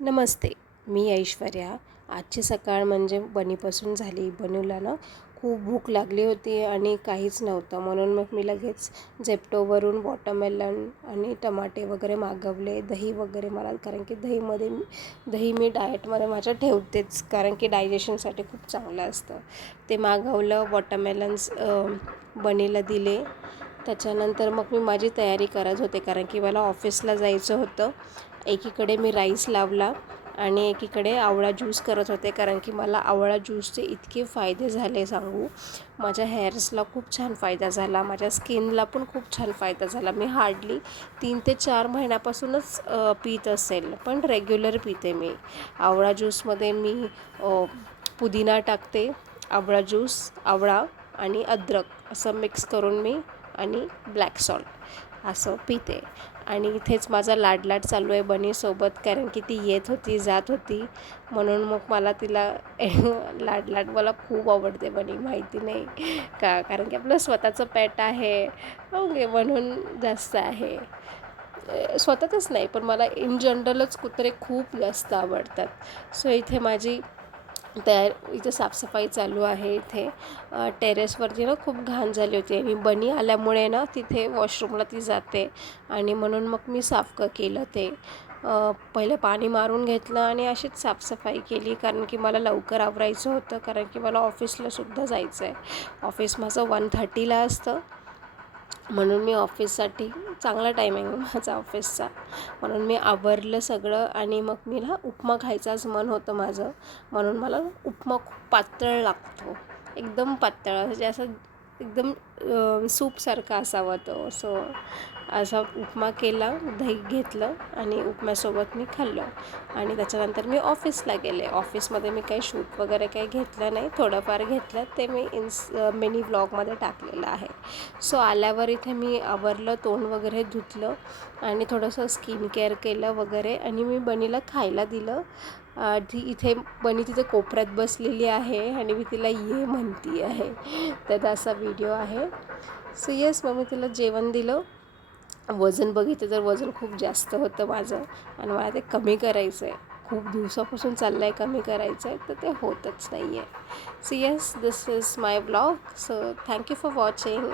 नमस्ते. मी ऐश्वर्या. आजची सकाळ म्हणजे बनीपासून झाली. बनूला ना खूप भूक लागली होती आणि काहीच नव्हतं, म्हणून मग मी लगेच झेप्टोवरून वॉटरमेलन आणि टमाटे वगैरे मागवले. दही वगैरे मला, कारण की दही मी डाएटमध्ये माझ्या ठेवतेच, कारण की डायजेशनसाठी खूप चांगलं असतं. ते मागवलं. वॉटरमेलन्स बनीला दिले. त्याच्यानंतर मग मी माझी तयारी करत होते, कारण की मला ऑफिसला जायचं होतं. एकीकडे मी राईस लावला आणि एकीकडे आवळा ज्यूस करत होते, कारण की मला आवळा ज्यूसचे इतके फायदे झाले सांगू. माझ्या हेअर्सला खूप छान फायदा झाला, माझ्या स्किनला पण खूप छान फायदा झाला. मी हार्डली 3 ते 4 महिन्यापासूनच पीत असेल, पण रेग्युलर पिते मी. आवळा ज्यूसमध्ये मी पुदिना टाकते, आवळा ज्यूस, आवळा आणि अद्रक असं मिक्स करून मी आणि ब्लॅक सॉल्ट असं पिते. आणि इथेच माझा लाड चालू आहे बनीसोबत, कारण की ती येत होती जात होती, म्हणून मग मला तिला लाड मला खूप आवडते बनी, माहिती नाही का, कारण की आपलं स्वतःचं पेट आहे ओके, म्हणून जास्त आहे. स्वतःच नाही, पण मला इन जनरलच कुत्रे खूप जास्त आवडतात. सो इथे माझी इथे साफसफाई चालू आहे. इथे टेरेसवरती ना खूप घाण झाली होती आणि बनी आल्यामुळे ना तिथे वॉशरूमला ती जाते, आणि म्हणून मग मी केलं ते. पहिलं पाणी मारून घेतलं आणि अशीच साफसफाई केली, कारण की मला लवकर आवरायचं होतं, कारण की मला ऑफिसलासुद्धा जायचं आहे. ऑफिस माझं 1:30ला असतं, म्हणून मी ऑफिससाठी, चांगला टायमिंग आहे माझा ऑफिसचा, म्हणून मी आवरलं सगळं. आणि मग मी ना उपमा खायचाच मन होतं माझं, म्हणून मला उपमा खूप पातळ लागतो, एकदम पातळ, म्हणजे असं एकदम सूपसारखा असावा तो. असा उपमा केला, दही घेतलं आणि उपम्यासोबत मी खाल्लं. आणि त्याच्यानंतर मी ऑफिसला गेले. ऑफिसमध्ये मी काही शूट वगैरे काही घेतलं नाही, थोडंफार घेतलं, ते मी मिनी व्लॉगमध्ये टाकलेलं आहे. सो आल्यावर इथे मी आवरलं, तोंड वगैरे धुतलं आणि थोडंसं स्किन केअर केलं वगैरे, आणि मी बनीला खायला दिलं. इथे बनी तिथे कोपऱ्यात बसलेली आहे आणि मी तिला ये म्हणती आहे, तर असा व्हिडिओ आहे. सो येस, मग मी तिला जेवण दिलं. वजन बघितलं तर वजन खूप जास्त होतं माझं, आणि मला ते कमी करायचं आहे. खूप दिवसापासून चाललं आहे कमी करायचं आहे, तर ते होतच नाही आहे. So yes, this is my blog. So thank you for watching.